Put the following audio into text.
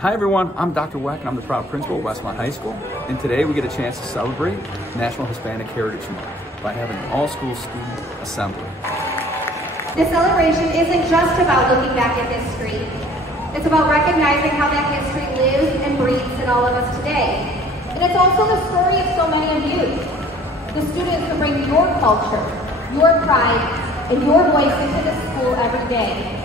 Hi everyone, I'm Dr. Weck and I'm the proud principal of Westmont High School. And today we get a chance to celebrate National Hispanic Heritage Month by having an all-school student assembly. This celebration isn't just about looking back at history. It's about recognizing how that history lives and breathes in all of us today. And it's also the story of so many of you, the students who bring your culture, your pride, and your voice into the school every day.